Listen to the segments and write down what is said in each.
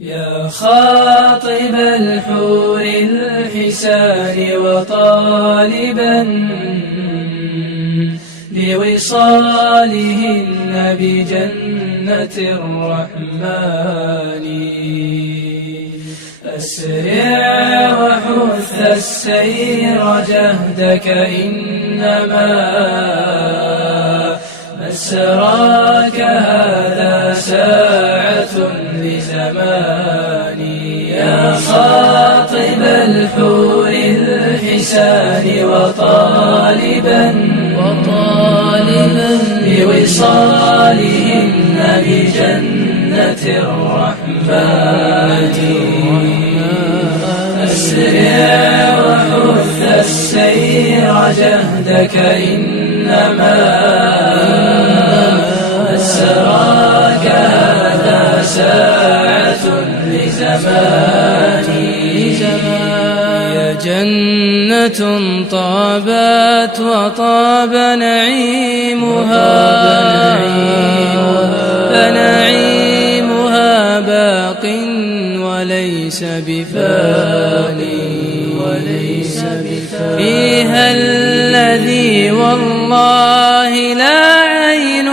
يا خاطب الحور الحسان وطالبا بوصالهن بجنة الرحمن، أسرع وحث السير جهدك، إنما مسراك هذا ساعة لزمان. يا خاطب الحور الحسان وطالبا بوصالهن بجنة الرحمن، أسرع وحث السير جهدك، إنما مسراك هذا ساعة لزمان. يا جنة طابت وطاب نعيمها، فنعيمها باق وليس بفاني، فيها الذي والله لا عين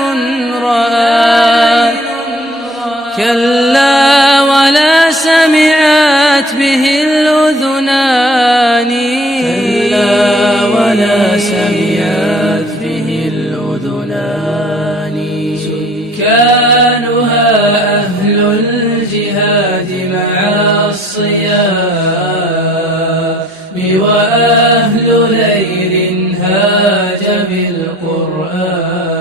رأت، كلا ولا سمعت به الأذنان، سكانها أهل الجهاد مع الصيام، وأهل ليل هاج بالقرآن.